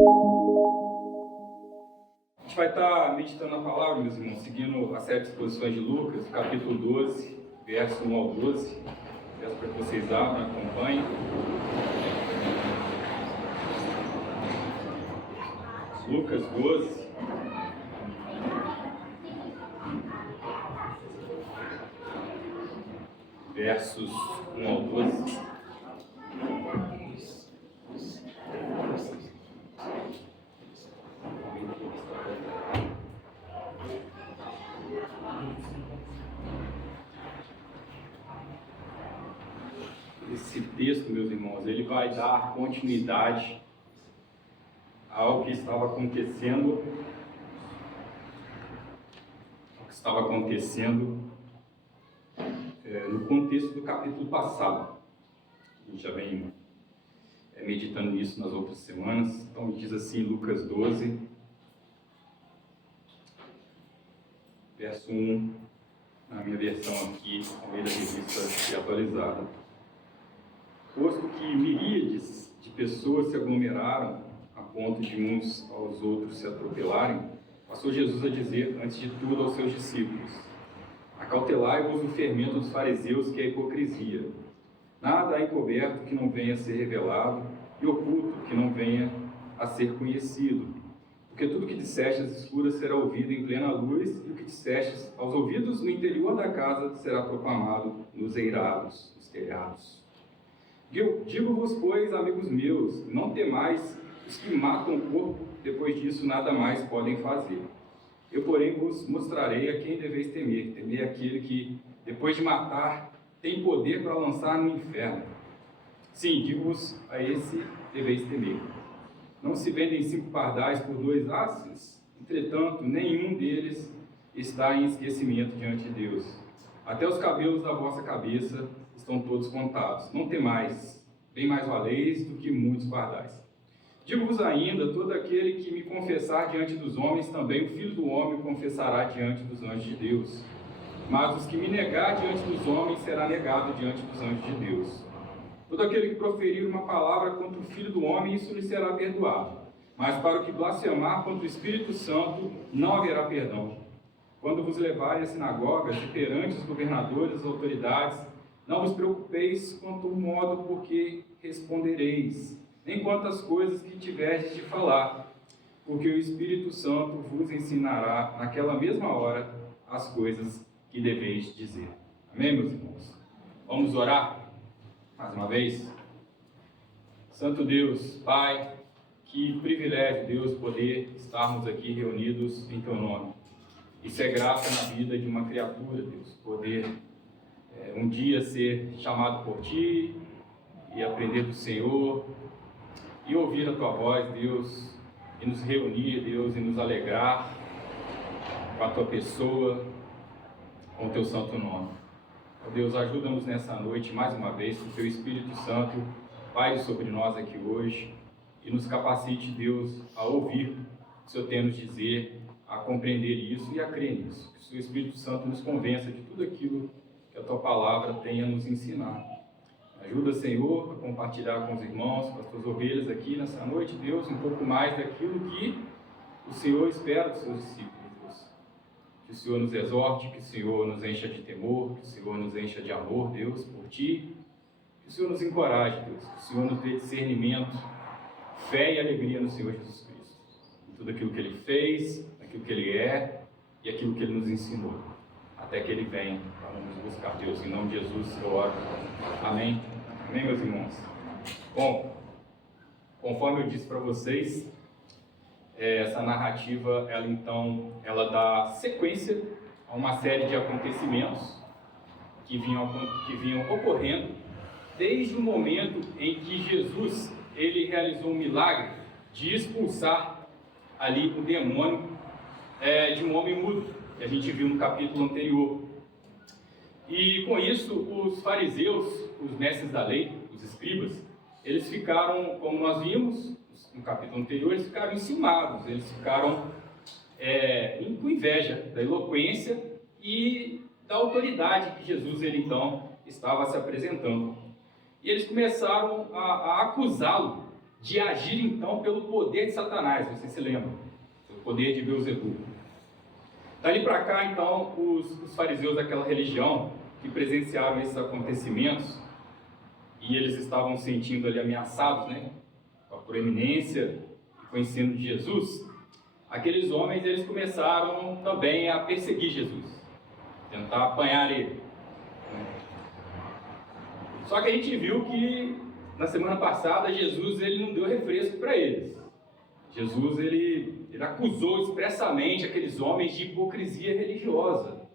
A gente vai estar meditando a palavra, meus irmãos, seguindo a série de exposições de Lucas, capítulo 12, verso 1 ao 12. Peço para que vocês abram, acompanhem. Lucas 12. Versos 1 ao 12. Esse texto, meus irmãos, ele vai dar continuidade ao que estava acontecendo, no contexto do capítulo passado. A gente já vem meditando nisso nas outras semanas. Então diz assim, Lucas 12, verso 1, na minha versão aqui, a meia da revista atualizada. Posto que miríades de pessoas se aglomeraram a ponto de uns aos outros se atropelarem, passou Jesus a dizer, antes de tudo, aos seus discípulos: acautelai-vos do fermento dos fariseus, que é a hipocrisia. Nada há encoberto que não venha a ser revelado, e oculto que não venha a ser conhecido. Porque tudo que disseste às escuras será ouvido em plena luz, e o que disseste aos ouvidos no interior da casa será proclamado nos eirados, nos telhados. Digo-vos, pois, amigos meus, não temais os que matam o corpo, depois disso nada mais podem fazer. Eu, porém, vos mostrarei a quem deveis temer. Temer aquele que, depois de matar, tem poder para lançar no inferno. Sim, digo-vos, a esse deveis temer. Não se vendem 5 pardais por 2 asses? Entretanto, nenhum deles está em esquecimento diante de Deus. Até os cabelos da vossa cabeça estão todos contados. Não temais, bem mais valeis do que muitos pardais. Digo-vos ainda, todo aquele que me confessar diante dos homens, também o Filho do Homem confessará diante dos anjos de Deus. Mas os que me negar diante dos homens, será negado diante dos anjos de Deus. Todo aquele que proferir uma palavra contra o Filho do Homem, isso lhe será perdoado. Mas para o que blasfemar contra o Espírito Santo, não haverá perdão. Quando vos levarem às sinagogas e perante os governadores, as autoridades, não vos preocupeis quanto ao modo por que respondereis, nem quanto às coisas que tiverdes de falar, porque o Espírito Santo vos ensinará naquela mesma hora as coisas que deveis dizer. Amém, meus irmãos? Vamos orar mais uma vez? Santo Deus, Pai, que privilégio, Deus, poder estarmos aqui reunidos em Teu nome. Isso é graça na vida de uma criatura, Deus, poder um dia ser chamado por Ti e aprender do Senhor e ouvir a Tua voz, Deus, e nos reunir, Deus, e nos alegrar com a Tua pessoa, com o Teu santo nome. Oh, Deus, ajuda-nos nessa noite, mais uma vez, que o Teu Espírito Santo paire sobre nós aqui hoje e nos capacite, Deus, a ouvir o que o Senhor tem a nos dizer, a compreender isso e a crer nisso. Que o Seu Espírito Santo nos convença de tudo aquilo que a Tua palavra tem a nos ensinar. Ajuda, Senhor, a compartilhar com os irmãos, com as Tuas ovelhas aqui nessa noite, Deus, um pouco mais daquilo que o Senhor espera dos Seus discípulos, Deus. Que o Senhor nos exorte, que o Senhor nos encha de temor, que o Senhor nos encha de amor, Deus, por Ti. Que o Senhor nos encoraje, Deus, que o Senhor nos dê discernimento, fé e alegria no Senhor Jesus Cristo. Em tudo aquilo que Ele fez, aquilo que Ele é e aquilo que Ele nos ensinou. Até que Ele venha para nos buscar, Deus. Em nome de Jesus eu oro. Amém. Amém, meus irmãos. Bom, conforme eu disse para vocês, essa narrativa, ela dá sequência a uma série de acontecimentos que vinham ocorrendo desde o momento em que Jesus ele realizou um milagre de expulsar ali o demônio de um homem mudo, que a gente viu no capítulo anterior. E com isso, os fariseus, os mestres da lei, os escribas, eles ficaram, como nós vimos no capítulo anterior, eles ficaram enciumados, eles ficaram com inveja da eloquência e da autoridade que Jesus ele então estava se apresentando. E eles começaram a acusá-lo de agir então pelo poder de Satanás, você se lembra? O poder de Beelzebub. Dali para cá, então, os fariseus daquela religião que presenciaram esses acontecimentos, e eles estavam sentindo ali ameaçados, né, com a proeminência e com o ensino de Jesus, aqueles homens, eles começaram também a perseguir Jesus, tentar apanhar ele. Só que a gente viu que na semana passada Jesus ele não deu refresco para eles. Jesus ele acusou expressamente aqueles homens de hipocrisia religiosa,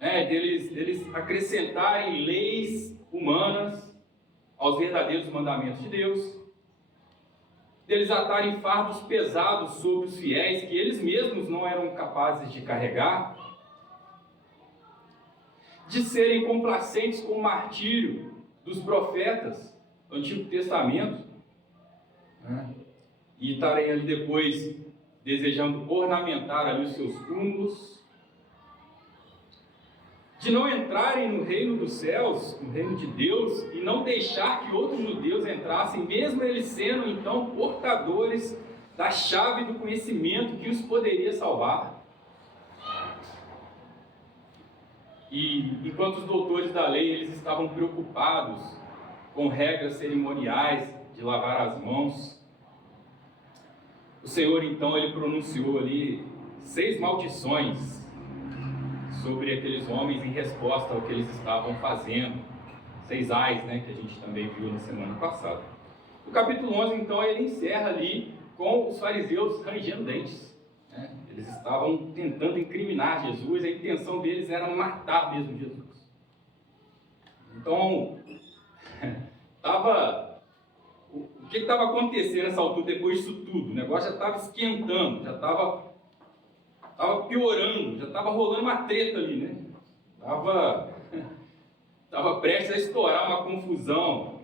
né, deles acrescentarem leis humanas aos verdadeiros mandamentos de Deus, deles atarem fardos pesados sobre os fiéis que eles mesmos não eram capazes de carregar, de serem complacentes com o martírio dos profetas do Antigo Testamento, né? E estarem ali depois desejando ornamentar ali os seus túmulos, de não entrarem no reino dos céus, no reino de Deus, e não deixar que outros judeus entrassem, mesmo eles sendo então portadores da chave do conhecimento que os poderia salvar. E enquanto os doutores da lei eles estavam preocupados com regras cerimoniais de lavar as mãos, o Senhor então ele pronunciou ali 6 maldições sobre aqueles homens em resposta ao que eles estavam fazendo. 6 ais, né, que a gente também viu na semana passada. O capítulo 11 então ele encerra ali com os fariseus rangendo dentes, né? Eles estavam tentando incriminar Jesus, a intenção deles era matar mesmo Jesus. Então, o que estava acontecendo nessa altura depois disso tudo? O negócio já estava esquentando, já estava piorando, já estava rolando uma treta ali, né? Estava prestes a estourar uma confusão.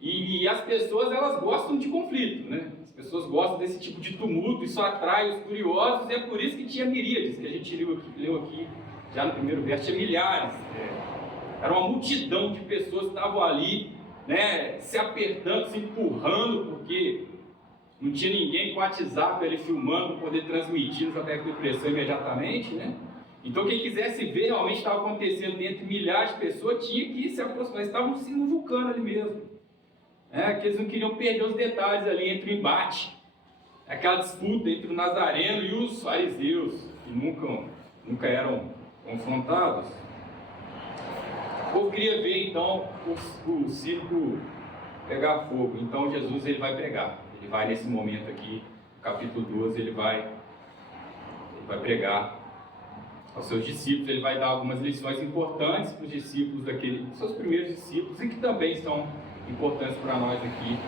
E as pessoas, elas gostam de conflito, né? As pessoas gostam desse tipo de tumulto, isso atrai os curiosos, e é por isso que tinha miríades, que a gente leu aqui já no primeiro verso, tinha milhares. Era uma multidão de pessoas que estavam ali, né, se apertando, se empurrando, porque não tinha ninguém com o WhatsApp ali filmando para poder transmitir essa técnica de pressão imediatamente, né? Então quem quisesse ver realmente o que estava acontecendo dentro de milhares de pessoas tinha que se aproximar, eles estavam se vulcando ali mesmo, que eles não queriam perder os detalhes ali entre o embate, aquela disputa entre o Nazareno e os fariseus, que nunca eram confrontados. O povo queria ver então o circo pegar fogo, então Jesus ele vai pregar. Ele vai nesse momento aqui, capítulo 12, ele vai pregar aos seus discípulos, ele vai dar algumas lições importantes para os discípulos seus primeiros discípulos, e que também são importantes para nós aqui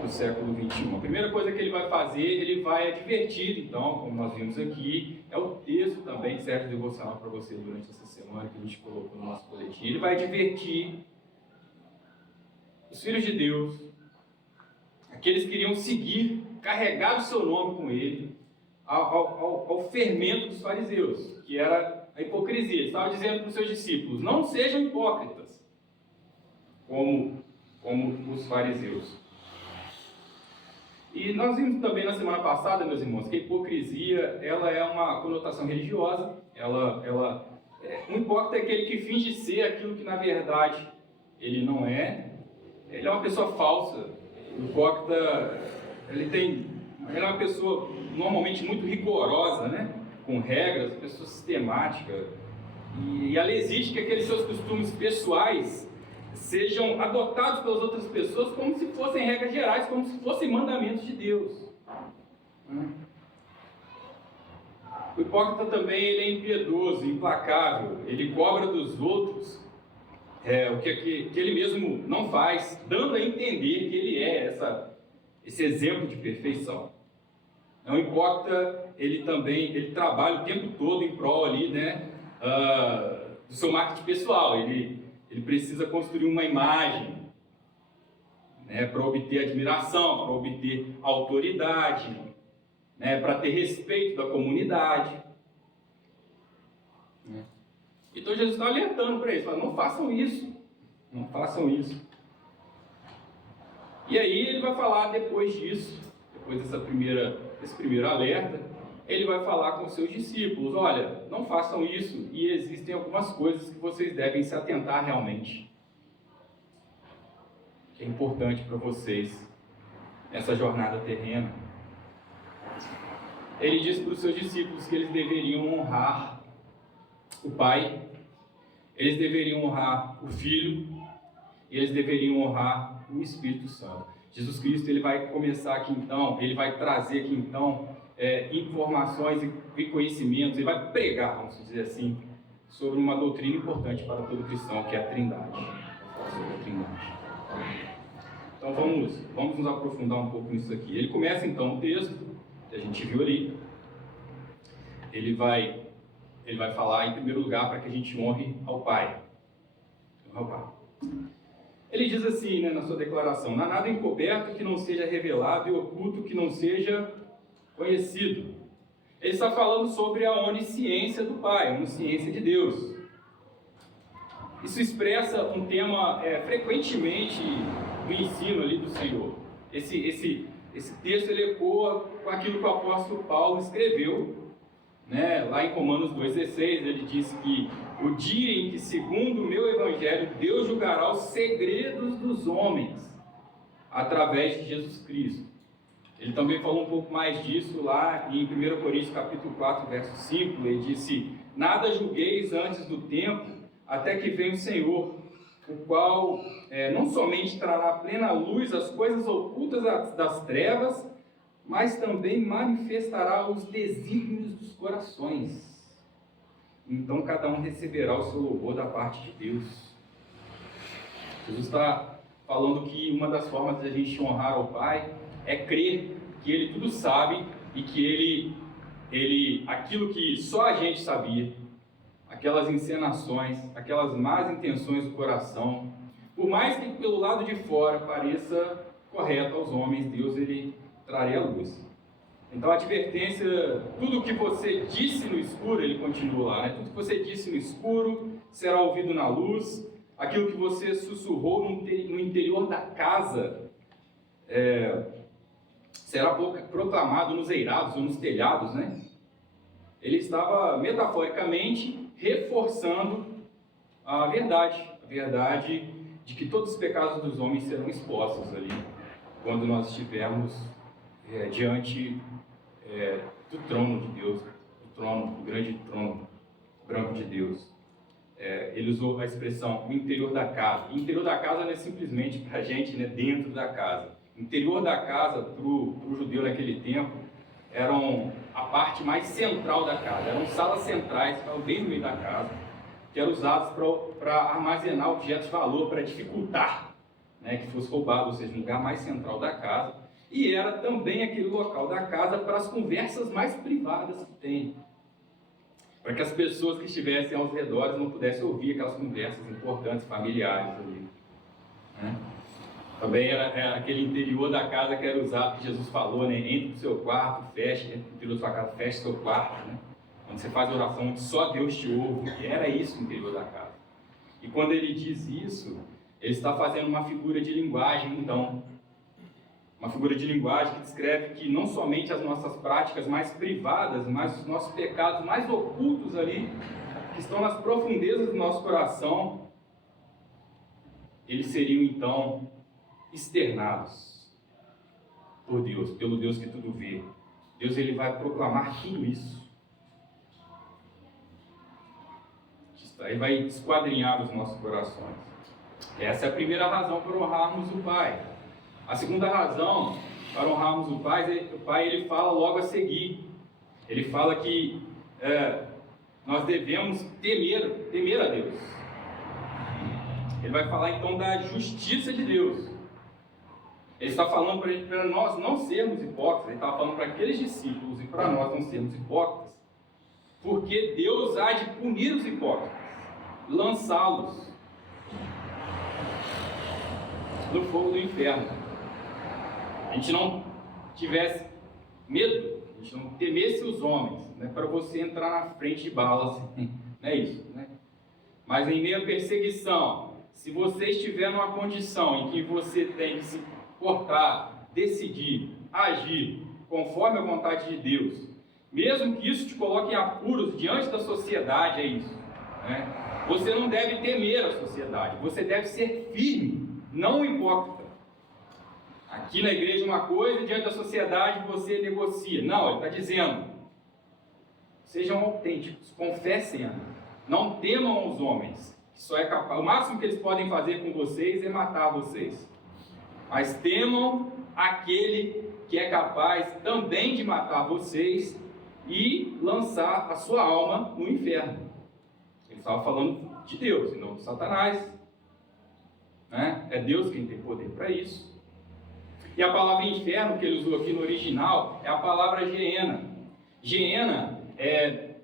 no século 21. A primeira coisa que ele vai fazer, ele vai advertir, então, como nós vimos aqui, é o texto também que serve de devocional para você durante essa semana, que a gente colocou no nosso boletim. Ele vai advertir os filhos de Deus, aqueles que queriam seguir, carregar o seu nome com ele, ao fermento dos fariseus, que era a hipocrisia. Ele estava dizendo para os seus discípulos: não sejam hipócritas, como os fariseus. E nós vimos também na semana passada, meus irmãos, que a hipocrisia ela é uma conotação religiosa. Um hipócrita é aquele que finge ser aquilo que na verdade ele não é. Ele é uma pessoa falsa. O hipócrita ele é uma pessoa normalmente muito rigorosa, né? Com regras, pessoa sistemática. E ela exige que aqueles seus costumes pessoais sejam adotados pelas outras pessoas como se fossem regras gerais, como se fossem mandamentos de Deus. O hipócrita também ele é impiedoso, implacável, ele cobra dos outros o que ele mesmo não faz, dando a entender que ele é esse exemplo de perfeição. O hipócrita ele trabalha o tempo todo em prol ali, né, do seu marketing pessoal. Ele precisa construir uma imagem, né, para obter admiração, para obter autoridade, né, para ter respeito da comunidade. Então Jesus está alertando para eles, fala, não façam isso, não façam isso. E aí ele vai falar depois disso, depois desse primeiro alerta, ele vai falar com os seus discípulos: olha, não façam isso, e existem algumas coisas que vocês devem se atentar realmente. Que é importante para vocês nessa jornada terrena. Ele diz para os seus discípulos que eles deveriam honrar o Pai, eles deveriam honrar o Filho, e eles deveriam honrar o Espírito Santo. Jesus Cristo, ele vai começar aqui então, ele vai trazer aqui então informações e conhecimentos, ele vai pregar, vamos dizer assim, sobre uma doutrina importante para todo cristão, que é a Trindade. Sobre a Trindade. Então vamos nos aprofundar um pouco nisso aqui. Ele começa então o texto que a gente viu ali. Ele vai falar em primeiro lugar para que a gente honre ao Pai. Ele diz assim, na sua declaração: não há nada encoberto que não seja revelado e oculto que não seja conhecido. Ele está falando sobre a onisciência do Pai, a onisciência de Deus. Isso expressa um tema frequentemente do ensino ali do Senhor. Esse texto ele ecoa com aquilo que o apóstolo Paulo escreveu, lá em Romanos 2,16, ele disse que o dia em que, segundo o meu evangelho, Deus julgará os segredos dos homens através de Jesus Cristo. Ele também falou um pouco mais disso lá em 1 Coríntios capítulo 4, verso 5, ele disse: nada julgueis antes do tempo, até que venha o Senhor, o qual não somente trará à plena luz as coisas ocultas das trevas, mas também manifestará os desígnios dos corações. Então cada um receberá o seu louvor da parte de Deus. Jesus está falando que uma das formas de a gente honrar ao Pai é crer que Ele tudo sabe e que Ele aquilo que só a gente sabia, aquelas encenações, aquelas más intenções do coração, por mais que pelo lado de fora pareça correto aos homens, Deus ele traria a luz. Então a advertência, tudo que você disse no escuro, ele continua lá, tudo que você disse no escuro será ouvido na luz, aquilo que você sussurrou no interior da casa será proclamado nos eirados ou nos telhados, Ele estava metaforicamente reforçando a verdade de que todos os pecados dos homens serão expostos ali, quando nós estivermos diante do trono de Deus, do grande trono branco de Deus. Ele usou a expressão o interior da casa. O interior da casa não é simplesmente para a gente, dentro da casa. O interior da casa, para o judeu naquele tempo, eram a parte mais central da casa. Eram salas centrais, que ficavam bem no meio da casa, que eram usadas para armazenar objetos de valor, para dificultar que fosse roubado, ou seja, um lugar mais central da casa. E era também aquele local da casa para as conversas mais privadas que tem, para que as pessoas que estivessem aos redores não pudessem ouvir aquelas conversas importantes, familiares ali. Também era aquele interior da casa que era usado, que Jesus falou, entre o seu quarto, feche, dentro do interior da sua casa, feche seu quarto, onde você faz oração, onde só Deus te ouve. E era isso o interior da casa. E quando ele diz isso, ele está fazendo uma figura de linguagem, então. Uma figura de linguagem que descreve que não somente as nossas práticas mais privadas, mas os nossos pecados mais ocultos ali, que estão nas profundezas do nosso coração, eles seriam então externados por Deus, pelo Deus que tudo vê. Deus ele vai proclamar tudo isso. Ele vai esquadrinhar os nossos corações. Essa é a primeira razão para honrarmos o Pai. A segunda razão para honrarmos o Pai ele fala logo a seguir. Ele fala que nós devemos temer a Deus. Ele vai falar então da justiça de Deus. Ele está falando para nós não sermos hipócritas. Ele está falando para aqueles discípulos e para nós não sermos hipócritas, porque Deus há de punir os hipócritas, lançá-los no fogo do inferno. A gente não tivesse medo, a gente não temesse os homens, para você entrar na frente de balas, não é isso, Mas em meio à perseguição, se você estiver numa condição em que você tem que se portar, decidir, agir conforme a vontade de Deus, mesmo que isso te coloque em apuros diante da sociedade, é isso, né? Você não deve temer a sociedade, você deve ser firme, não hipócrita. Aqui na igreja uma coisa, diante da sociedade você negocia. Não, ele está dizendo, sejam autênticos, confessem, não temam os homens, que só é capaz, o máximo que eles podem fazer com vocês é matar vocês. Mas temam aquele que é capaz também de matar vocês e lançar a sua alma no inferno. Ele estava falando de Deus e não de Satanás, né? É Deus quem tem poder para isso. E a palavra inferno que ele usou aqui no original é a palavra Geena. Geena,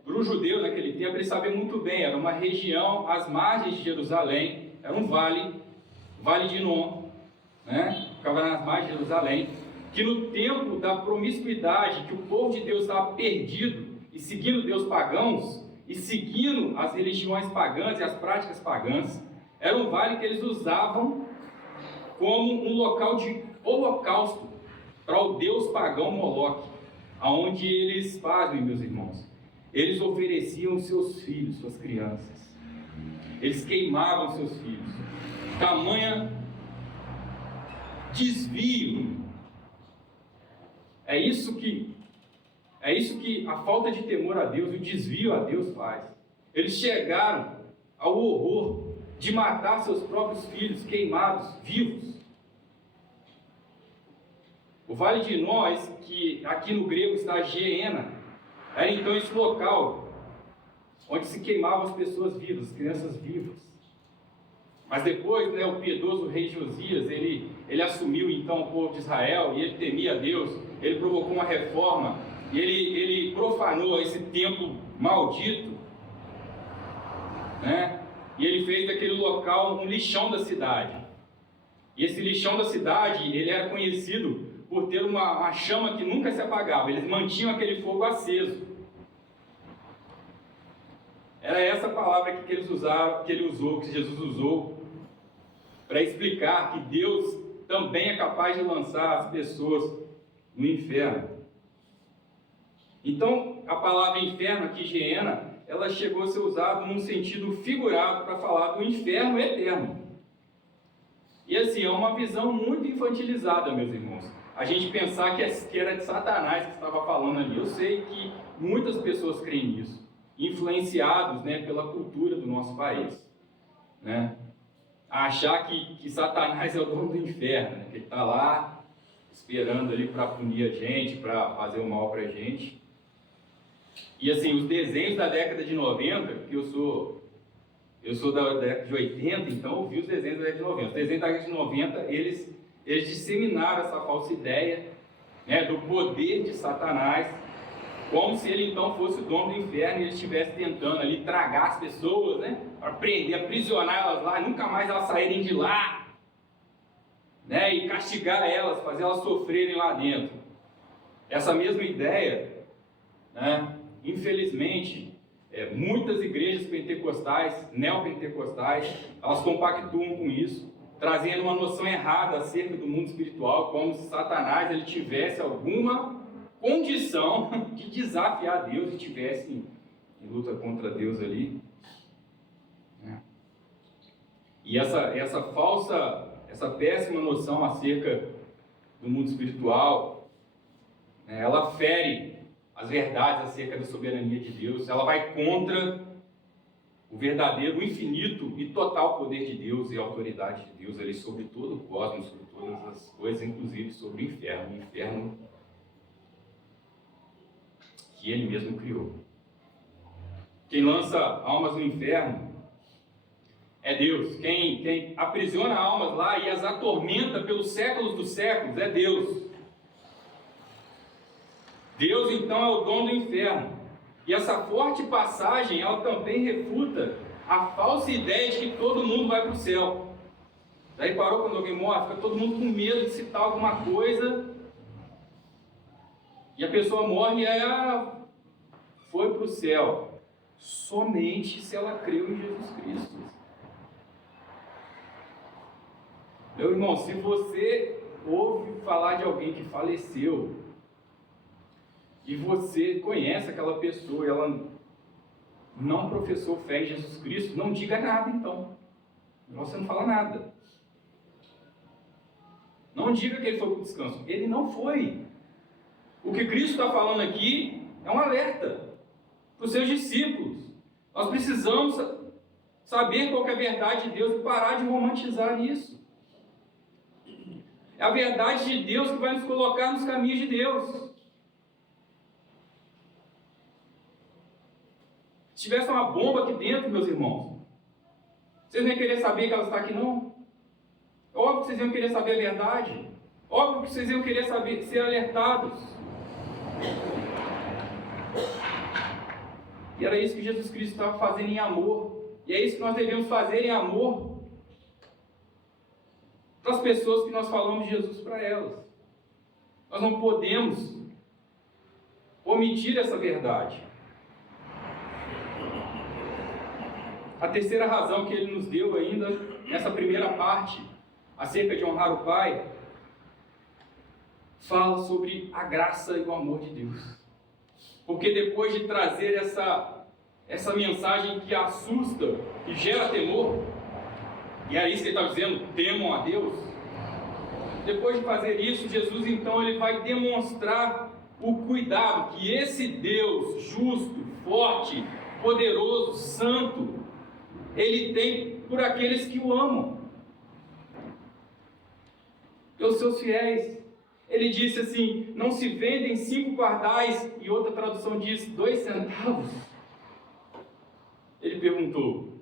para o judeu naquele tempo, ele sabia muito bem, era uma região às margens de Jerusalém, era um vale de Inom, né? Ficava nas margens de Jerusalém, que no tempo da promiscuidade, que o povo de Deus estava perdido e seguindo deus pagãos, e seguindo as religiões pagãs e as práticas pagãs, era um vale que eles usavam como um local de holocausto para o deus pagão Moloque, aonde eles fazem, meus irmãos, eles ofereciam seus filhos, suas crianças, eles queimavam seus filhos. Tamanha desvio, é isso que a falta de temor a Deus, o desvio a Deus faz. Eles chegaram ao horror de matar seus próprios filhos queimados, vivos. O Vale de Inom, que aqui no grego está Geena, era então esse local onde se queimavam as pessoas vivas, as crianças vivas. Mas depois, né, o piedoso rei Josias, ele assumiu então o povo de Israel e ele temia a Deus, ele provocou uma reforma e ele profanou esse templo maldito, né? E ele fez daquele local um lixão da cidade. E esse lixão da cidade, ele era conhecido por ter uma chama que nunca se apagava. Eles mantinham aquele fogo aceso. Era essa palavra que eles usaram, que Jesus usou, para explicar que Deus também é capaz de lançar as pessoas no inferno. Então, a palavra inferno aqui, Geena, ela chegou a ser usada num sentido figurado para falar do inferno eterno. E assim, é uma visão muito infantilizada, meus irmãos. A gente pensar que era de Satanás que estava falando ali. Eu sei que muitas pessoas creem nisso, influenciados, né, pela cultura do nosso país, né? A achar que Satanás é o dono do inferno, né? Que ele está lá esperando ali para punir a gente, para fazer o mal para a gente. E assim, os desenhos da década de 90, que eu sou da década de 80, então eu vi os desenhos da década de 90. Os desenhos da década de 90, eles disseminaram essa falsa ideia, né, do poder de Satanás, como se ele então fosse o dono do inferno e ele estivesse tentando ali tragar as pessoas, né, para prender, aprisionar elas lá, nunca mais elas saírem de lá, né, e castigar elas, fazer elas sofrerem lá dentro. Essa mesma ideia, né, infelizmente, muitas igrejas pentecostais, neopentecostais, elas compactuam com isso, trazendo uma noção errada acerca do mundo espiritual, como se Satanás ele tivesse alguma condição de desafiar Deus e estivesse em luta contra Deus ali. E essa péssima noção acerca do mundo espiritual, ela fere as verdades acerca da soberania de Deus, ela vai contra o verdadeiro, o infinito e total poder de Deus e a autoridade de Deus ali sobre todo o cosmos, sobre todas as coisas, inclusive sobre o inferno que ele mesmo criou. Quem lança almas no inferno é Deus. Quem aprisiona almas lá e as atormenta pelos séculos dos séculos é Deus. Deus então é o dono do inferno. E essa forte passagem, ela também refuta a falsa ideia de que todo mundo vai para o céu. Daí parou quando alguém morre, fica todo mundo com medo de citar alguma coisa, e a pessoa morre e ela foi para o céu, somente se ela creu em Jesus Cristo. Meu irmão, se você ouve falar de alguém que faleceu e você conhece aquela pessoa e ela não professou fé em Jesus Cristo, não diga nada então. Você não fala nada. Não diga que ele foi para o descanso. Ele não foi. O que Cristo está falando aqui é um alerta para os seus discípulos. Nós precisamos saber qual que é a verdade de Deus e parar de romantizar isso. É a verdade de Deus que vai nos colocar nos caminhos de Deus. Se tivesse uma bomba aqui dentro, meus irmãos, vocês não iam querer saber que ela está aqui, não? Óbvio que vocês iam querer saber a verdade. Óbvio que vocês iam querer saber, ser alertados. E era isso que Jesus Cristo estava fazendo em amor. E é isso que nós devemos fazer em amor para as pessoas que nós falamos de Jesus para elas. Nós não podemos omitir essa verdade. A terceira razão que ele nos deu ainda, nessa primeira parte, acerca de honrar o Pai, fala sobre a graça e o amor de Deus. Porque depois de trazer essa mensagem que assusta e gera temor, e é isso que ele está dizendo, temam a Deus. Depois de fazer isso, Jesus então ele vai demonstrar o cuidado que esse Deus justo, forte, poderoso, santo, ele tem por aqueles que o amam, pelos seus fiéis. Ele disse assim: não se vendem 5 pardais, e outra tradução diz 2 centavos. Ele perguntou.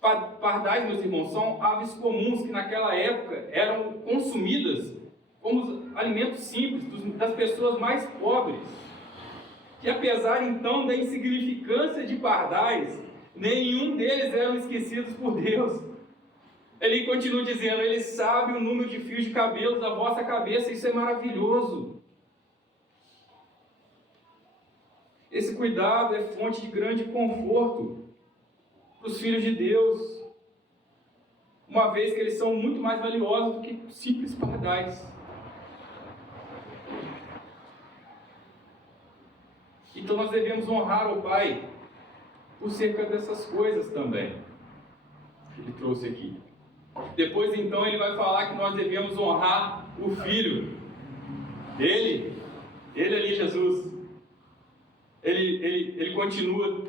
Pardais, meus irmãos, são aves comuns que naquela época eram consumidas como alimentos simples das pessoas mais pobres. E apesar então da insignificância de pardais, nenhum deles eram esquecidos por Deus. Ele continua dizendo: ele sabe o número de fios de cabelo da vossa cabeça. Isso é maravilhoso. Esse cuidado é fonte de grande conforto para os filhos de Deus, uma vez que eles são muito mais valiosos do que simples pardais. Então nós devemos honrar o Pai por cerca dessas coisas também que ele trouxe aqui. Depois então ele vai falar que nós devemos honrar o Filho. Ele ali, Jesus, ele continua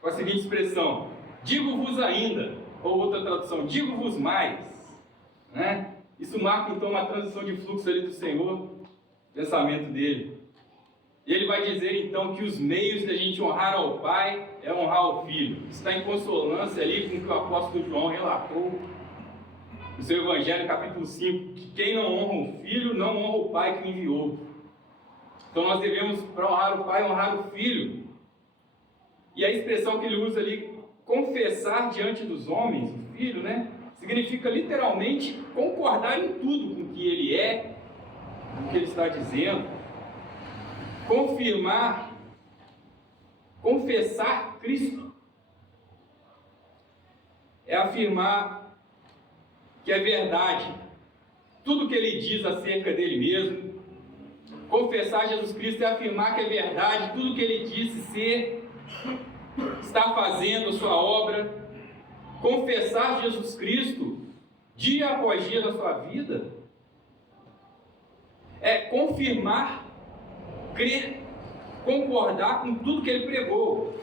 com a seguinte expressão: digo-vos ainda, ou outra tradução, digo-vos mais, né? Isso marca então uma transição de fluxo ali do Senhor, pensamento dele. E ele vai dizer então que os meios da gente honrar ao Pai é honrar o Filho. Está em consonância ali com o que o apóstolo João relatou no seu Evangelho, capítulo 5, que quem não honra o Filho, não honra o Pai que o enviou. Então nós devemos, para honrar o Pai, honrar o Filho. E a expressão que ele usa ali, confessar diante dos homens, o Filho, né? Significa literalmente concordar em tudo com o que ele é, com o que ele está dizendo. Confirmar, confessar Cristo, é afirmar que é verdade tudo que ele diz acerca dele mesmo. Confessar Jesus Cristo é afirmar que é verdade tudo que ele disse ser, está fazendo a sua obra. Confessar Jesus Cristo dia após dia da sua vida é confirmar, crer, concordar com tudo que ele pregou,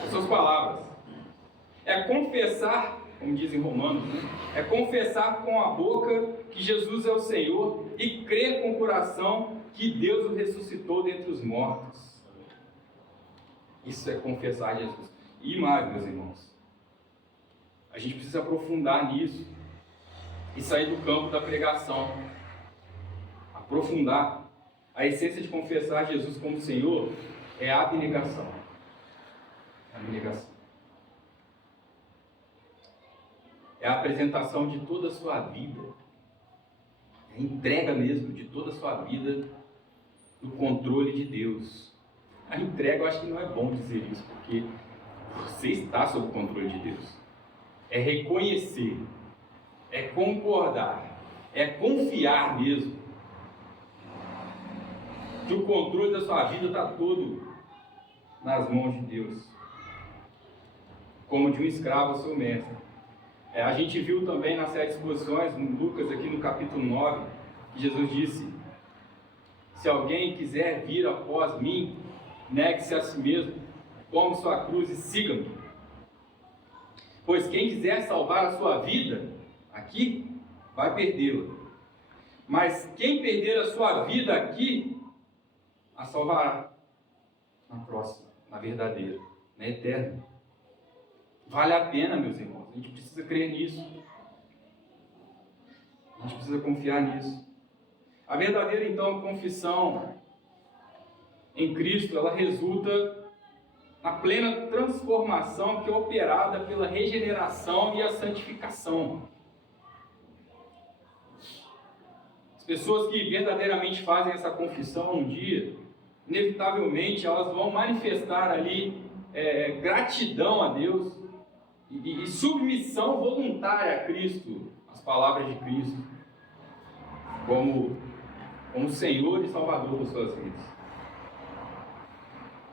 com suas palavras. É confessar, como dizem Romanos, né? É confessar com a boca que Jesus é o Senhor e crer com o coração que Deus o ressuscitou dentre os mortos. Isso é confessar Jesus. E mais, meus irmãos, a gente precisa aprofundar nisso e sair do campo da pregação. Aprofundar. A essência de confessar Jesus como Senhor é a abnegação. A abnegação. É a apresentação de toda a sua vida. É a entrega mesmo de toda a sua vida no controle de Deus. A entrega, eu acho que não é bom dizer isso, porque você está sob o controle de Deus. É reconhecer, é concordar É confiar mesmo que o controle da sua vida está todo nas mãos de Deus, como de um escravo ao seu mestre. A gente viu também na série de exposições, em Lucas, aqui no capítulo 9, que Jesus disse: se alguém quiser vir após mim, negue-se a si mesmo, tome sua cruz e siga-me. Pois quem quiser salvar a sua vida aqui, vai perdê-la. Mas quem perder a sua vida aqui, a salvará na próxima, na verdadeira, na eterna. Vale a pena, meus irmãos. A gente precisa crer nisso. A gente precisa confiar nisso. A verdadeira, então, confissão em Cristo, ela resulta na plena transformação que é operada pela regeneração e a santificação. As pessoas que verdadeiramente fazem essa confissão um dia, inevitavelmente elas vão manifestar ali gratidão a Deus e submissão voluntária a Cristo, as palavras de Cristo, como Senhor e Salvador das suas vidas.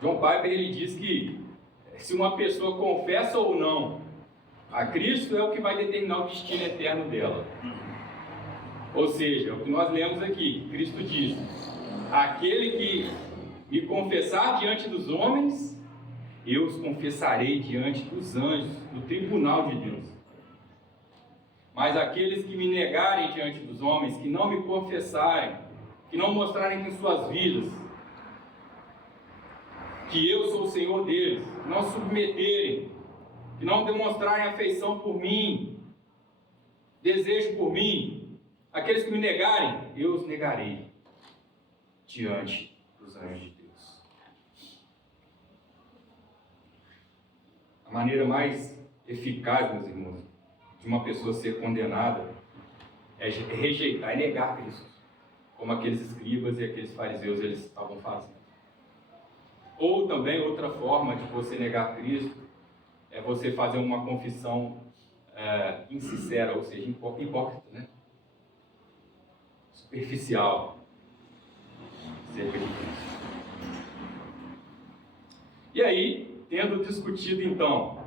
John Piper, ele diz que se uma pessoa confessa ou não a Cristo, é o que vai determinar o destino eterno dela. Ou seja, o que nós lemos aqui, Cristo diz: aquele que me confessar diante dos homens, eu os confessarei diante dos anjos, do tribunal de Deus. Mas aqueles que me negarem diante dos homens, que não me confessarem, que não mostrarem em suas vidas que eu sou o Senhor deles, que não submeterem, que não demonstrarem afeição por mim, desejo por mim, aqueles que me negarem, eu os negarei diante dos anjos de Deus. A maneira mais eficaz, meus irmãos, de uma pessoa ser condenada é rejeitar, é negar Cristo, como aqueles escribas e aqueles fariseus eles estavam fazendo. Ou também outra forma de você negar Cristo é você fazer uma confissão insincera, ou seja, hipócrita, né? Superficial acerca de Cristo. E aí, tendo discutido então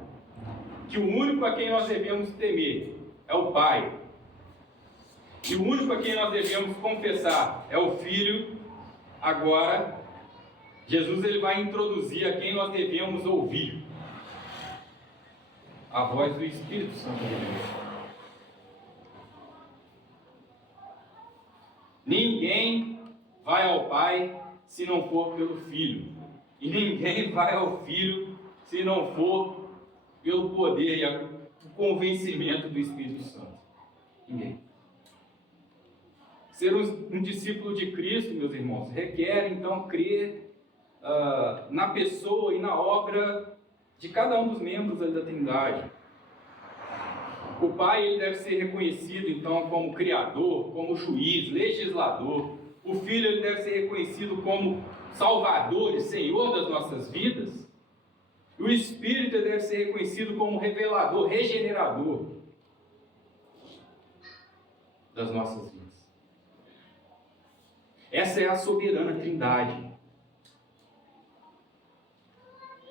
que o único a quem nós devemos temer é o Pai, e o único a quem nós devemos confessar é o Filho, agora Jesus ele vai introduzir a quem nós devemos ouvir: a voz do Espírito Santo de Deus. Ninguém vai ao Pai se não for pelo Filho, e ninguém vai ao Filho se não for pelo poder e o convencimento do Espírito Santo. Ninguém. Ser um discípulo de Cristo, meus irmãos, requer então crer na pessoa e na obra de cada um dos membros da Trindade. O Pai ele deve ser reconhecido então como Criador, como juiz, legislador. O Filho ele deve ser reconhecido como Salvador e Senhor das nossas vidas. O Espírito ele deve ser reconhecido como revelador, regenerador das nossas vidas. Essa é a soberana Trindade.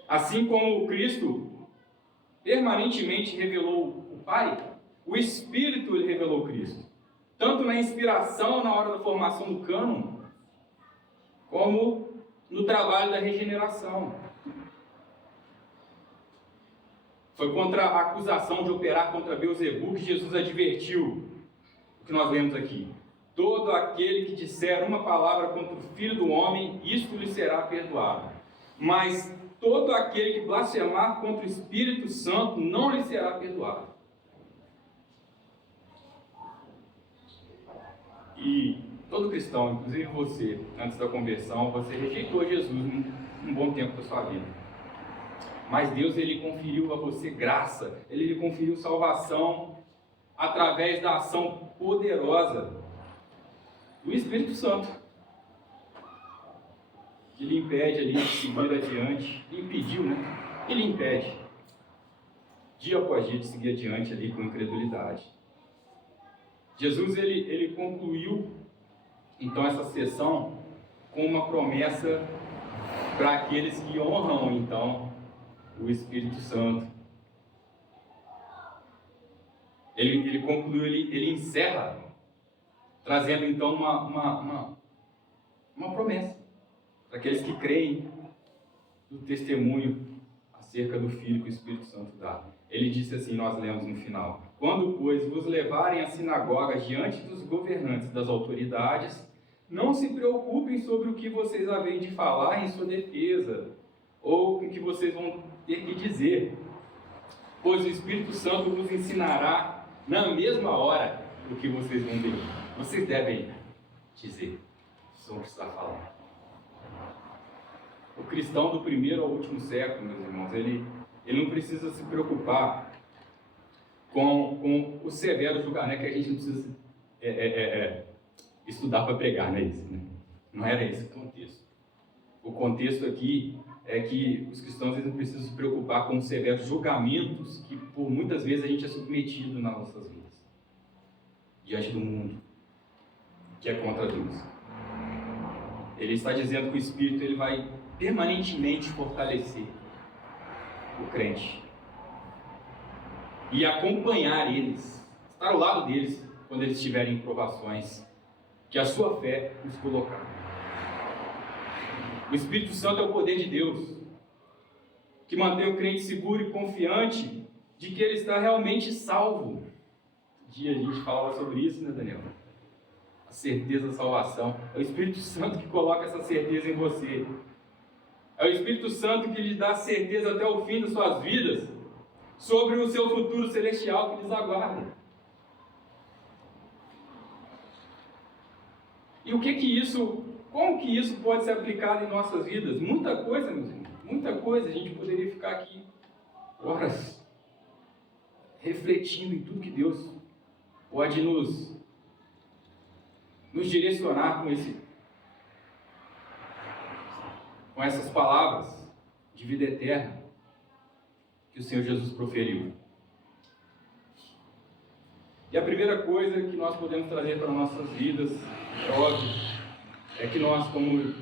Assim como Cristo permanentemente revelou o Pai, o Espírito ele revelou Cristo. Tanto na inspiração, na hora da formação do cânon, como no trabalho da regeneração. Foi contra a acusação de operar contra Beelzebul que Jesus advertiu o que nós lemos aqui: todo aquele que disser uma palavra contra o Filho do Homem, isto lhe será perdoado. Mas todo aquele que blasfemar contra o Espírito Santo não lhe será perdoado. E todo cristão, inclusive você, antes da conversão, você rejeitou Jesus um bom tempo da sua vida. Mas Deus ele conferiu a você graça, ele lhe conferiu salvação através da ação poderosa do Espírito Santo, que lhe impede ali de seguir adiante, lhe impediu, né? Ele impede, dia após dia, de seguir adiante ali com incredulidade, Jesus ele concluiu então essa sessão com uma promessa para aqueles que honram então o Espírito Santo. Ele concluiu, ele encerra, trazendo então uma promessa para aqueles que creem no testemunho acerca do Filho que o Espírito Santo dá. Ele disse assim, nós lemos no final: quando, pois, vos levarem às sinagogas diante dos governantes das autoridades, não se preocupem sobre o que vocês havem de falar em sua defesa, ou com o que vocês vão ter que dizer, pois o Espírito Santo vos ensinará na mesma hora o que vocês vão dizer. Vocês devem dizer, vocês vão precisar falar. O cristão do primeiro ao último século, meus irmãos, ele não precisa se preocupar com o severo julgamento, que a gente não precisa estudar para pregar, não é isso, né? Não era esse o contexto. O contexto aqui é que os cristãos eles não precisam se preocupar com os severos julgamentos que por muitas vezes a gente é submetido nas nossas vidas, diante do mundo, que é contra Deus. Ele está dizendo que o Espírito ele vai permanentemente fortalecer o crente e acompanhar eles, estar ao lado deles quando eles estiverem em provações que a sua fé os colocar. O Espírito Santo é o poder de Deus que mantém o crente seguro e confiante de que ele está realmente salvo. Um dia a gente falava sobre isso, né, Daniel? A certeza da salvação. É o Espírito Santo que coloca essa certeza em você. É o Espírito Santo que lhe dá certeza até o fim das suas vidas sobre o seu futuro celestial que lhes aguarda. E como que isso pode ser aplicado em nossas vidas? Muita coisa, meus irmãos, muita coisa. A gente poderia ficar aqui horas refletindo em tudo que Deus pode nos direcionar com essas palavras de vida eterna que o Senhor Jesus proferiu. E a primeira coisa que nós podemos trazer para nossas vidas, é óbvio, é que nós, como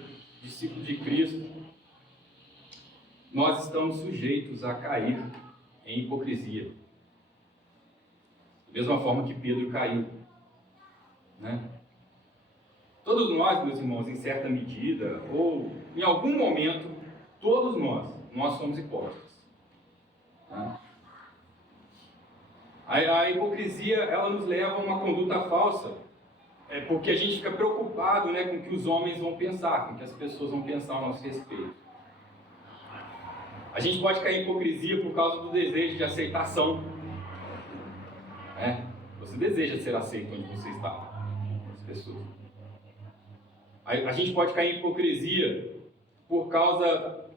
discípulos de Cristo, nós estamos sujeitos a cair em hipocrisia. Da mesma forma que Pedro caiu, né? Todos nós, meus irmãos, em certa medida, ou em algum momento, todos nós somos hipócritas. Né? A hipocrisia, ela nos leva a uma conduta falsa, porque a gente fica preocupado, né, com o que os homens vão pensar, com o que as pessoas vão pensar a nosso respeito. A gente pode cair em hipocrisia por causa do desejo de aceitação. Né? Você deseja ser aceito onde você está, com as pessoas. A gente pode cair em hipocrisia por causa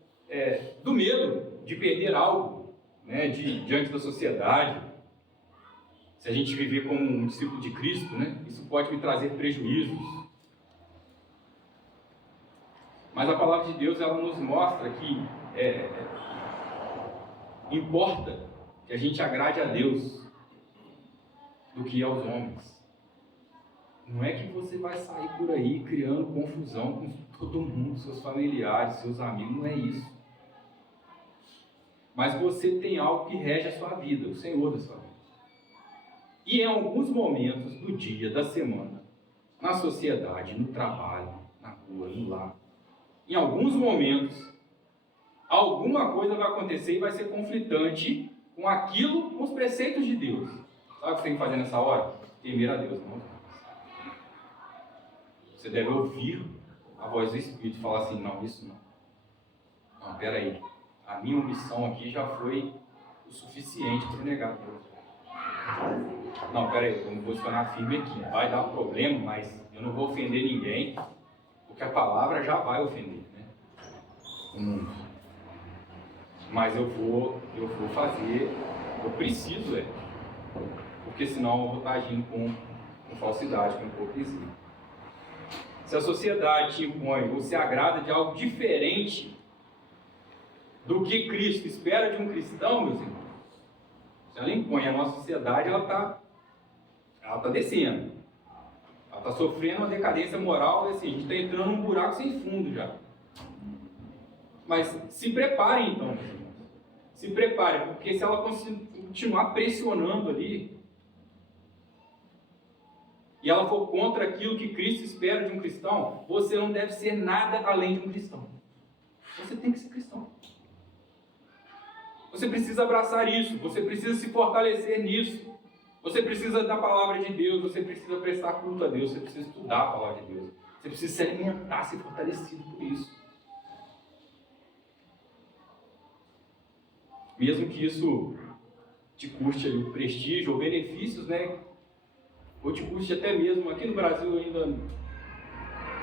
do medo de perder algo, né, diante da sociedade. Se a gente viver como um discípulo de Cristo, né, isso pode me trazer prejuízos. Mas a palavra de Deus ela nos mostra que importa que a gente agrade a Deus do que aos homens. Não é que você vai sair por aí criando confusão com todo mundo, seus familiares, seus amigos, não é isso. Mas você tem algo que rege a sua vida, o Senhor da sua vida. E em alguns momentos do dia, da semana, na sociedade, no trabalho, na rua, no lar, em alguns momentos, alguma coisa vai acontecer e vai ser conflitante com aquilo, com os preceitos de Deus. Sabe o que você tem que fazer nessa hora? Temer a Deus, irmão. Você deve ouvir a voz do Espírito e falar assim, não, isso não. Não, peraí. A minha omissão aqui já foi o suficiente para negar a Deus. Não, peraí, eu vou me posicionar firme aqui. Vai dar um problema, mas eu não vou ofender ninguém, porque a palavra já vai ofender, né? O mundo. Mas eu vou fazer, eu preciso, porque senão eu vou estar agindo com falsidade, com hipocrisia. Se a sociedade te impõe ou se agrada de algo diferente do que Cristo espera de um cristão, meus irmãos, se ela impõe a nossa sociedade, ela está descendo. está sofrendo uma decadência moral, e assim, a gente está entrando num buraco sem fundo já. Mas se preparem então, meus irmãos. Se preparem, porque se ela continuar pressionando ali, e ela for contra aquilo que Cristo espera de um cristão, você não deve ser nada além de um cristão. Você tem que ser cristão. Você precisa abraçar isso, você precisa se fortalecer nisso. Você precisa da palavra de Deus, você precisa prestar culto a Deus, você precisa estudar a palavra de Deus. Você precisa se alimentar, ser fortalecido por isso. Mesmo que isso te custe ali o prestígio ou benefícios, né? Ou te custe até mesmo, aqui no Brasil ainda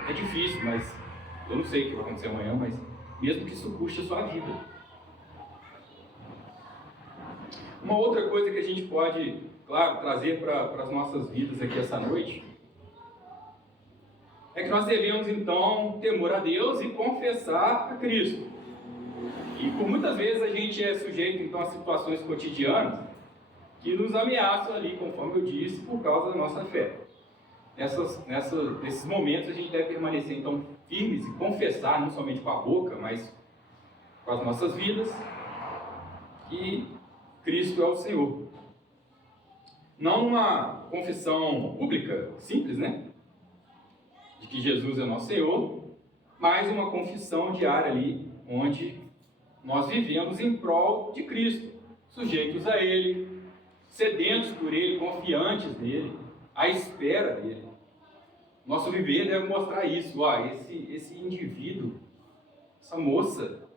é difícil, mas eu não sei o que vai acontecer amanhã, mas mesmo que isso custe a sua vida. Uma outra coisa que a gente pode, claro, trazer para as nossas vidas aqui essa noite, é que nós devemos então temor a Deus e confessar a Cristo. E por muitas vezes a gente é sujeito então a situações cotidianas que nos ameaçam ali, conforme eu disse, por causa da nossa fé. Nesses momentos a gente deve permanecer então firmes e confessar, não somente com a boca, mas com as nossas vidas, que Cristo é o Senhor. Não uma confissão pública, simples, né? De que Jesus é nosso Senhor, mas uma confissão diária ali, onde nós vivemos em prol de Cristo, sujeitos a Ele, sedentos por Ele, confiantes nele, à espera dele. Nosso viver deve mostrar isso. Esse indivíduo, essa moça,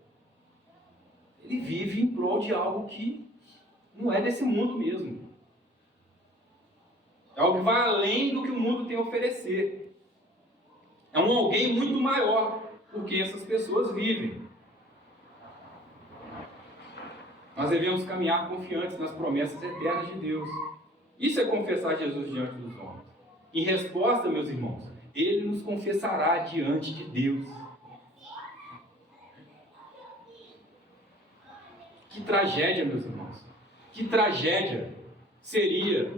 ele vive em prol de algo que não é desse mundo mesmo. É algo que vai além do que o mundo tem a oferecer. É um alguém muito maior do que essas pessoas vivem. Nós devemos caminhar confiantes nas promessas eternas de Deus. Isso é confessar Jesus diante dos homens. Em resposta, meus irmãos, Ele nos confessará diante de Deus. Que tragédia, meus irmãos. Que tragédia seria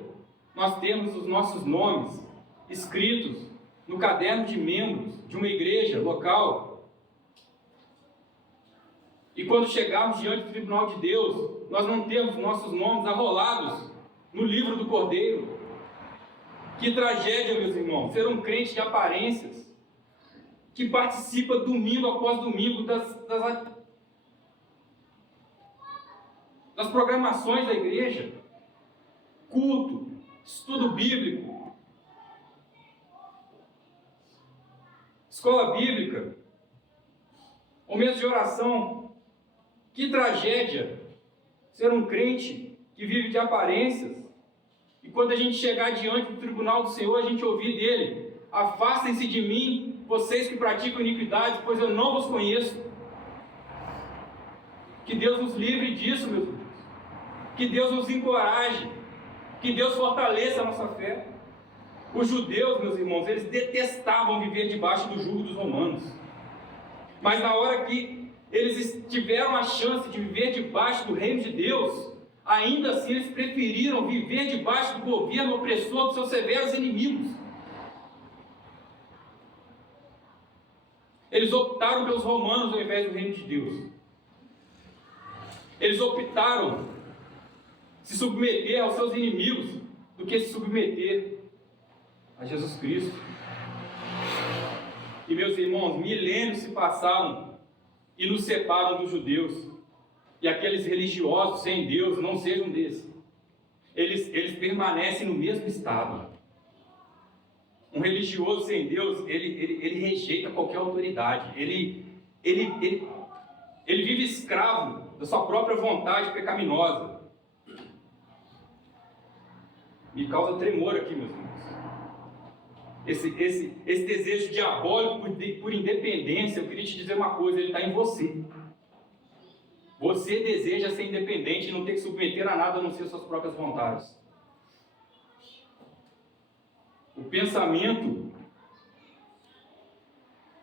nós termos os nossos nomes escritos no caderno de membros de uma igreja local. E quando chegarmos diante do tribunal de Deus, nós não temos nossos nomes arrolados no livro do Cordeiro. Que tragédia, meus irmãos, ser um crente de aparências, que participa domingo após domingo das programações da igreja, culto, estudo bíblico, escola bíblica, momentos de oração. Que tragédia ser um crente que vive de aparências e quando a gente chegar diante do tribunal do Senhor, a gente ouvir dele: afastem-se de mim, vocês que praticam iniquidades, pois eu não vos conheço. Que Deus nos livre disso, meus irmãos. Que Deus nos encoraje. Que Deus fortaleça a nossa fé. Os judeus, meus irmãos, eles detestavam viver debaixo do jugo dos romanos. Mas na hora que eles tiveram a chance de viver debaixo do reino de Deus, ainda assim eles preferiram viver debaixo do governo opressor dos seus severos inimigos. Eles optaram pelos romanos ao invés do reino de Deus. Eles optaram se submeter aos seus inimigos do que se submeter a Jesus Cristo. E meus irmãos, milênios se passaram e nos separam dos judeus. E aqueles religiosos sem Deus não sejam desses. Eles permanecem no mesmo estado. Um religioso sem Deus, ele rejeita qualquer autoridade. Ele vive escravo da sua própria vontade pecaminosa. Me causa tremor aqui, meus irmãos. Esse desejo diabólico por independência, eu queria te dizer uma coisa: ele está em você. Você deseja ser independente e não ter que submeter a nada a não ser suas próprias vontades. O pensamento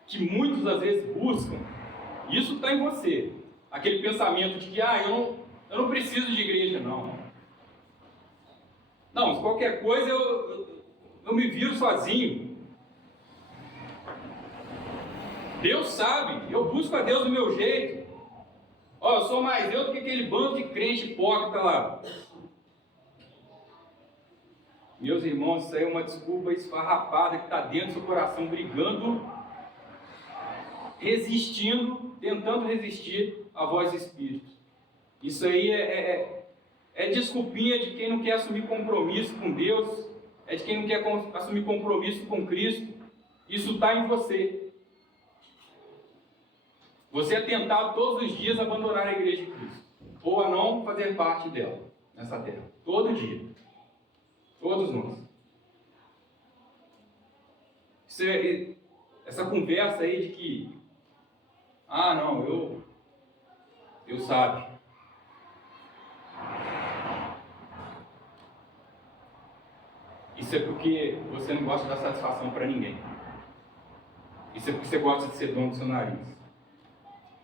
que muitos às vezes buscam, isso está em você. Aquele pensamento de que eu não preciso de igreja, não. Não, se qualquer coisa eu me viro sozinho. Deus sabe, eu busco a Deus do meu jeito. Ó, eu sou mais eu do que aquele bando de crente hipócrita lá. Meus irmãos, isso aí é uma desculpa esfarrapada que está dentro do seu coração, brigando, resistindo, tentando resistir à voz do Espírito. Isso aí é desculpinha de quem não quer assumir compromisso com Deus, é de quem não quer assumir compromisso com Cristo. Isso está em você. Você é tentado todos os dias a abandonar a igreja de Cristo, ou a não fazer parte dela, nessa terra. Todo dia. Todos nós. Essa conversa aí de que, Deus sabe. Isso é porque você não gosta de dar satisfação para ninguém. Isso é porque você gosta de ser dono do seu nariz.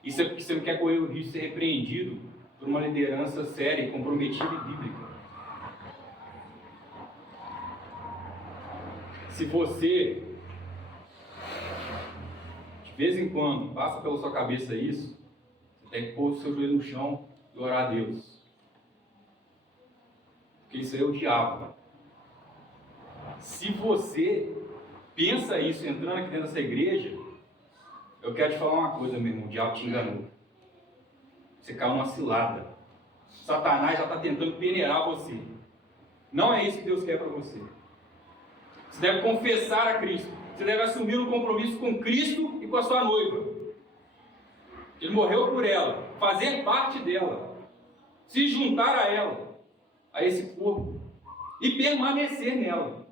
Isso é porque você não quer correr o risco de ser repreendido por uma liderança séria, comprometida e bíblica. Se você, de vez em quando, passa pela sua cabeça isso, você tem que pôr o seu joelho no chão e orar a Deus. Porque isso aí é o diabo. Se você pensa isso entrando aqui dentro dessa igreja, eu quero te falar uma coisa, meu irmão, o diabo te enganou. Você caiu numa cilada. Satanás já está tentando peneirar você. Não é isso que Deus quer para você. Você deve confessar a Cristo. Você deve assumir um compromisso com Cristo e com a sua noiva. Ele morreu por ela. Fazer parte dela. Se juntar a ela. A esse corpo. E permanecer nela.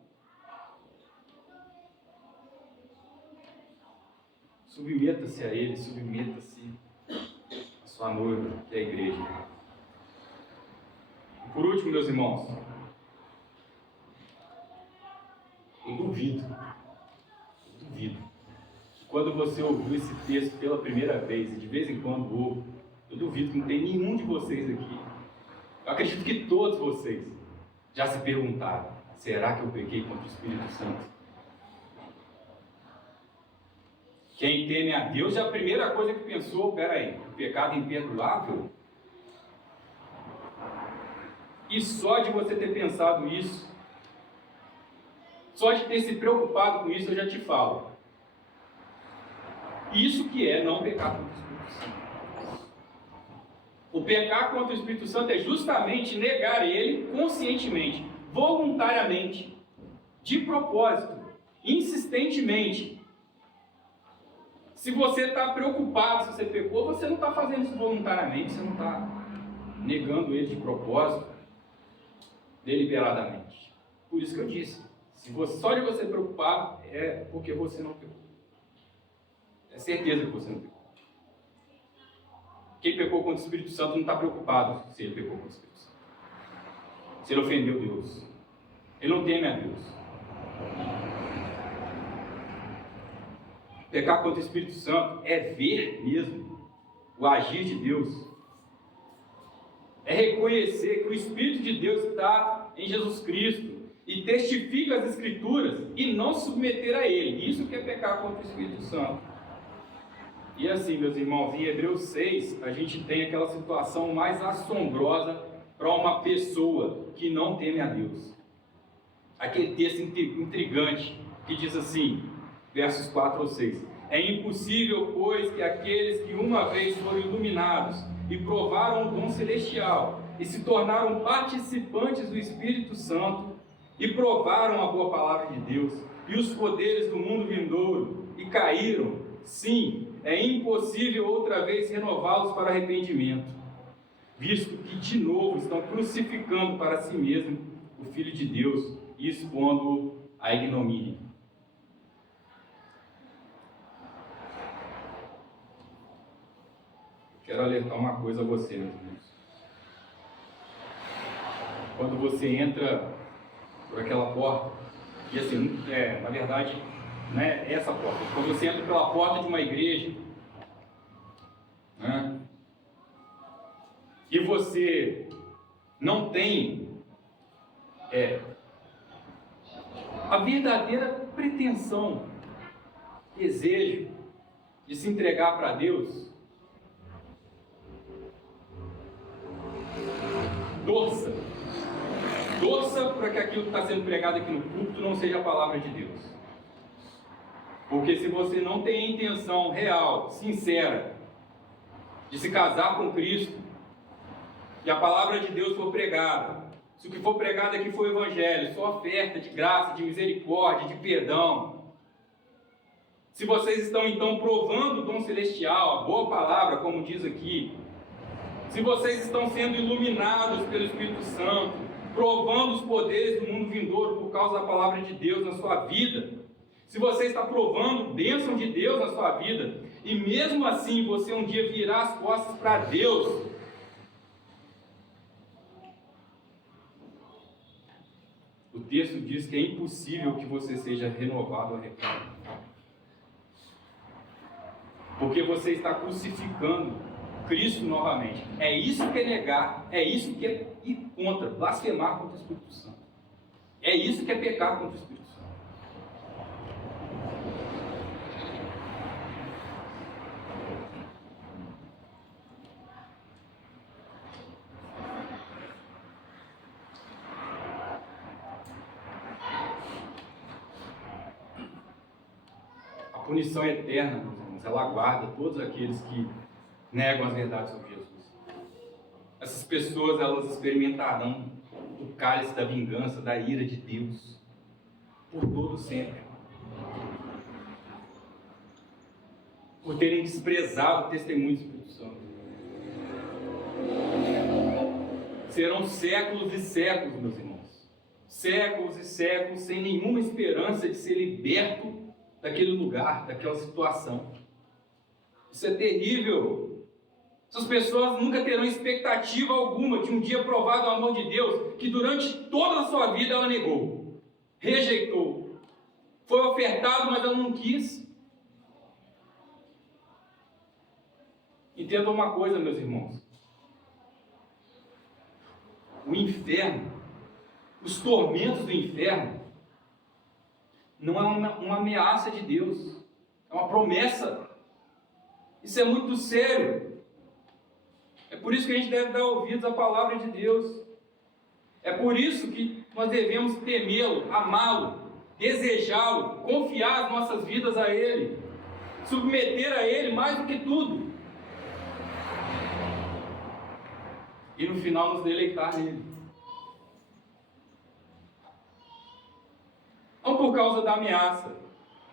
Submeta-se a Ele. Submeta-se à sua noiva, que é a igreja. E por último, meus irmãos, eu duvido, que quando você ouviu esse texto pela primeira vez, e de vez em quando ouve, eu duvido que não tem nenhum de vocês aqui. Eu acredito que todos vocês já se perguntaram, será que eu pequei contra o Espírito Santo? Quem teme a Deus é a primeira coisa que pensou, peraí, o pecado é imperdoável? E só de você ter pensado isso, só de ter se preocupado com isso, eu já te falo. Isso que é não pecar contra o Espírito Santo. O pecar contra o Espírito Santo é justamente negar ele conscientemente, voluntariamente, de propósito, insistentemente. Se você está preocupado se você pecou, você não está fazendo isso voluntariamente, você não está negando ele de propósito, deliberadamente. Por isso que eu disse. Só de você preocupar é porque você não pecou. É certeza que você não pecou. Quem pecou contra o Espírito Santo não está preocupado se ele pecou contra o Espírito Santo. Se ele ofendeu Deus. Ele não teme a Deus. Pecar contra o Espírito Santo é ver mesmo o agir de Deus. É reconhecer que o Espírito de Deus está em Jesus Cristo. E testifica as Escrituras e não se submeter a Ele. Isso que é pecar contra o Espírito Santo. E assim, meus irmãos, em Hebreus 6, a gente tem aquela situação mais assombrosa para uma pessoa que não teme a Deus. Aquele texto intrigante que diz assim, versos 4 ou 6. É impossível, pois, que aqueles que uma vez foram iluminados e provaram o dom celestial e se tornaram participantes do Espírito Santo, e provaram a boa palavra de Deus, e os poderes do mundo vindouro, e caíram, sim, é impossível outra vez renová-los para arrependimento, visto que de novo estão crucificando para si mesmo o Filho de Deus, e expondo-o à ignomínia. Quero alertar uma coisa a você, meus irmãos. Quando você entra por aquela porta, e assim, na verdade, não é essa porta. Quando você entra pela porta de uma igreja, né, e você não tem a verdadeira pretensão, desejo de se entregar para Deus, torça para que aquilo que está sendo pregado aqui no púlpito não seja a palavra de Deus. Porque se você não tem a intenção real, sincera, de se casar com Cristo, e a palavra de Deus for pregada, se o que for pregado aqui for o Evangelho, só oferta de graça, de misericórdia, de perdão, se vocês estão então provando o dom celestial, a boa palavra, como diz aqui, se vocês estão sendo iluminados pelo Espírito Santo, provando os poderes do mundo vindouro por causa da palavra de Deus na sua vida, se você está provando bênção de Deus na sua vida, e mesmo assim você um dia virar as costas para Deus, o texto diz que é impossível que você seja renovado ou arrependido. Porque você está crucificando Cristo novamente. É isso que é negar, é isso que é ir contra, blasfemar contra o Espírito Santo. É isso que é pecar contra o Espírito Santo. A punição é eterna, meus irmãos, ela aguarda todos aqueles que negam as verdades sobre Jesus. Essas pessoas, elas experimentarão o cálice da vingança, da ira de Deus, por todo sempre. Por terem desprezado o testemunho do Espírito Santo. Serão séculos e séculos, meus irmãos. Séculos e séculos sem nenhuma esperança de ser liberto daquele lugar, daquela situação. Isso é terrível. Essas pessoas nunca terão expectativa alguma de um dia provar do amor de Deus, que durante toda a sua vida ela negou, rejeitou, foi ofertado, mas ela não quis. Entenda uma coisa, meus irmãos: o inferno, os tormentos do inferno, não é uma ameaça de Deus, é uma promessa. Isso é muito sério. É por isso que a gente deve dar ouvidos à palavra de Deus. É por isso que nós devemos temê-lo, amá-lo, desejá-lo, confiar as nossas vidas a Ele, submeter a Ele mais do que tudo. E no final nos deleitar nele. Não por causa da ameaça,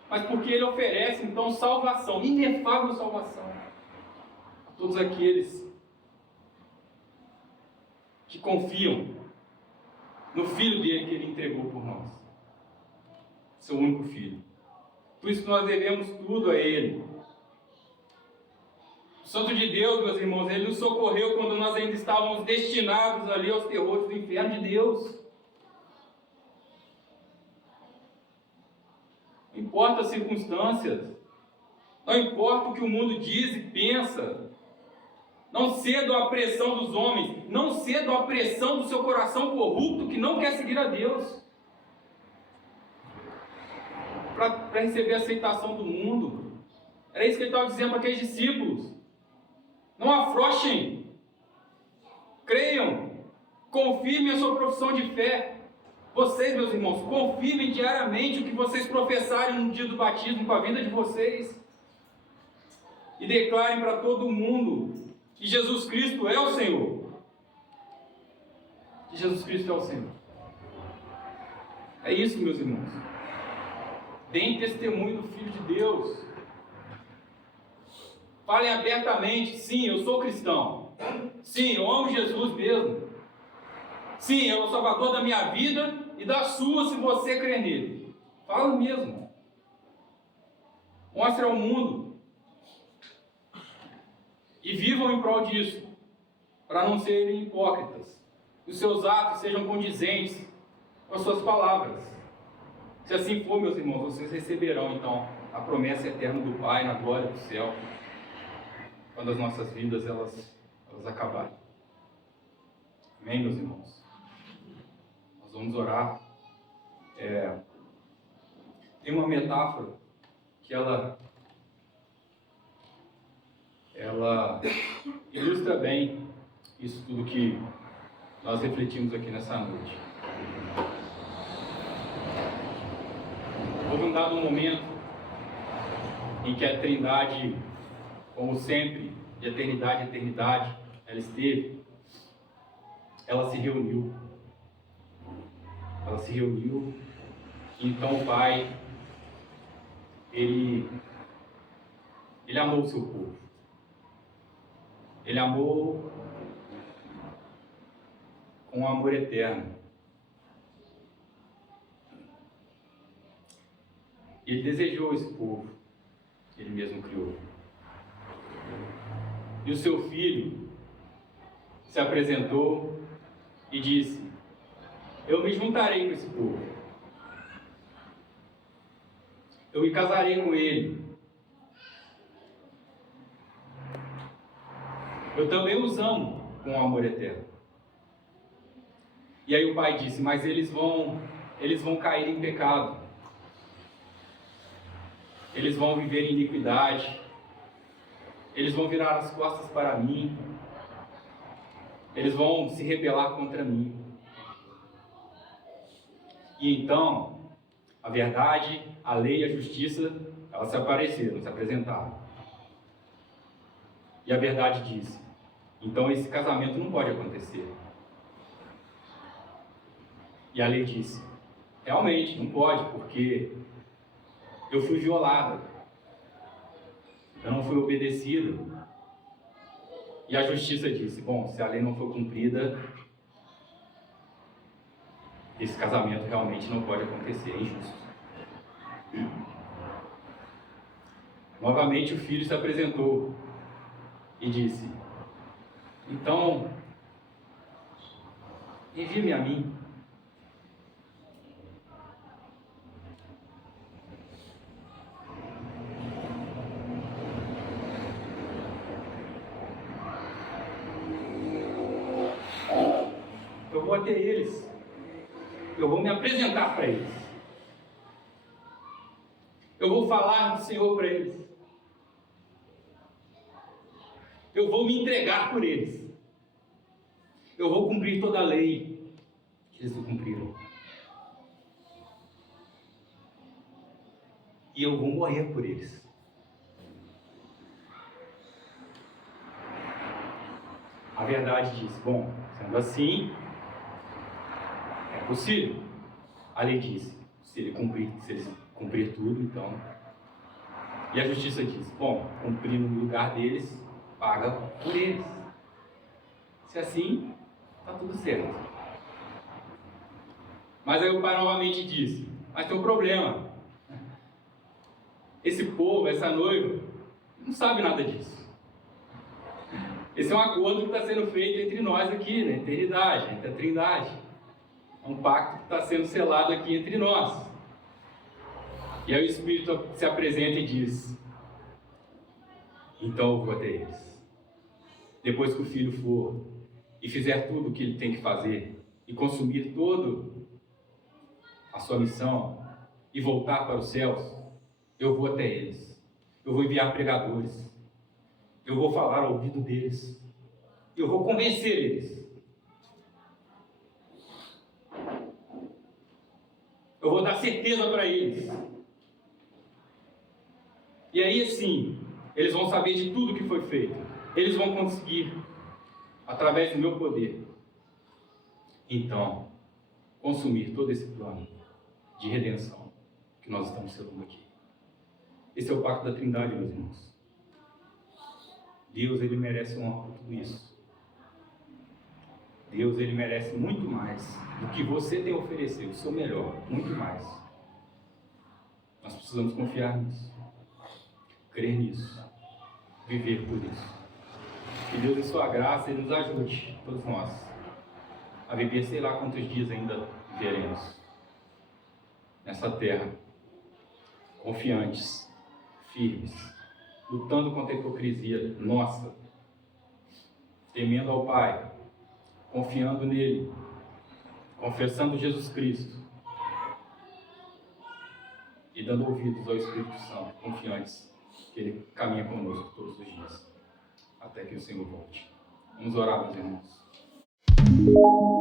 mas porque Ele oferece então salvação, inefável salvação, a todos aqueles que confiam no Filho dele que Ele entregou por nós, seu único Filho. Por isso que nós devemos tudo a Ele. O Santo de Deus, meus irmãos, Ele nos socorreu quando nós ainda estávamos destinados ali aos terrores do inferno de Deus. Não importa as circunstâncias, não importa o que o mundo diz e pensa, não ceda à pressão dos homens, não ceda à pressão do seu coração corrupto que não quer seguir a Deus, para receber a aceitação do mundo. Era isso que ele estava dizendo para aqueles discípulos. Não afrouxem, creiam, confirmem a sua profissão de fé. Vocês, meus irmãos, confirmem diariamente o que vocês professarem no dia do batismo com a vida de vocês. E declarem para todo mundo que Jesus Cristo é o Senhor. Que Jesus Cristo é o Senhor. É isso, meus irmãos. Deem testemunho do Filho de Deus. Falem abertamente: sim, eu sou cristão. Sim, eu amo Jesus mesmo. Sim, é o Salvador da minha vida e da sua, se você crer nele. Fala mesmo. Mostre ao mundo. E vivam em prol disso, para não serem hipócritas. Que os seus atos sejam condizentes com as suas palavras. Se assim for, meus irmãos, vocês receberão então a promessa eterna do Pai na glória do céu, quando as nossas vidas elas acabarem. Amém, meus irmãos? Nós vamos orar. Tem uma metáfora que ela ela ilustra bem isso tudo que nós refletimos aqui nessa noite. Houve um dado momento em que a Trindade, como sempre, de eternidade a eternidade, ela esteve, ela se reuniu. Ela se reuniu, e então o Pai, Ele amou o seu povo. Ele amou com um amor eterno. Ele desejou esse povo, Ele mesmo criou. E o seu Filho se apresentou e disse: eu me juntarei com esse povo. Eu me casarei com ele. Eu também os amo com um amor eterno. E aí o Pai disse: mas eles vão cair em pecado. Eles vão viver em iniquidade. Eles vão virar as costas para mim. Eles vão se rebelar contra mim. E então, a verdade, a lei e a justiça, elas se apareceram, se apresentaram. E a verdade disse: então esse casamento não pode acontecer. E a lei disse: realmente, não pode, porque eu fui violada. Eu não fui obedecida. E a justiça disse: bom, se a lei não for cumprida, esse casamento realmente não pode acontecer, é injusto. Novamente o Filho se apresentou e disse: então, envie-me a mim. Eu vou até eles. Eu vou me apresentar para eles. Eu vou falar do Senhor para eles. Eu vou me entregar por eles. Eu vou cumprir toda a lei que eles não cumpriram. E eu vou morrer por eles. A verdade diz: bom, sendo assim, é possível. A lei diz: se eles cumprir tudo, então. E a justiça diz: bom, cumprir no lugar deles, paga por eles. Se assim, está tudo certo. Mas aí o Pai novamente disse: mas tem um problema. Esse povo, essa noiva, não sabe nada disso. Esse é um acordo que está sendo feito entre nós aqui, na eternidade, entre a Trindade. É um pacto que está sendo selado aqui entre nós. E aí o Espírito se apresenta e diz: então eu vou até eles. Depois que o Filho for e fizer tudo o que ele tem que fazer e consumir toda a sua missão e voltar para os céus, eu vou até eles. Eu vou enviar pregadores. Eu vou falar ao ouvido deles. Eu vou convencer eles. Eu vou dar certeza para eles. E aí, assim, eles vão saber de tudo que foi feito. Eles vão conseguir, através do meu poder, então, consumir todo esse plano de redenção que nós estamos selando aqui. Esse é o pacto da Trindade, meus irmãos. Deus, Ele merece honra por tudo isso. Deus, Ele merece muito mais do que você tem a oferecer, o seu melhor, muito mais. Nós precisamos confiar nisso, crer nisso, viver por isso. Que Deus, em sua graça, Ele nos ajude, todos nós, a viver sei lá quantos dias ainda viveremos nessa terra, confiantes, firmes, lutando contra a hipocrisia nossa, temendo ao Pai, confiando nele, confessando Jesus Cristo e dando ouvidos ao Espírito Santo, confiantes que Ele caminha conosco todos os dias. até que o Senhor volte. Vamos orar, meus irmãos.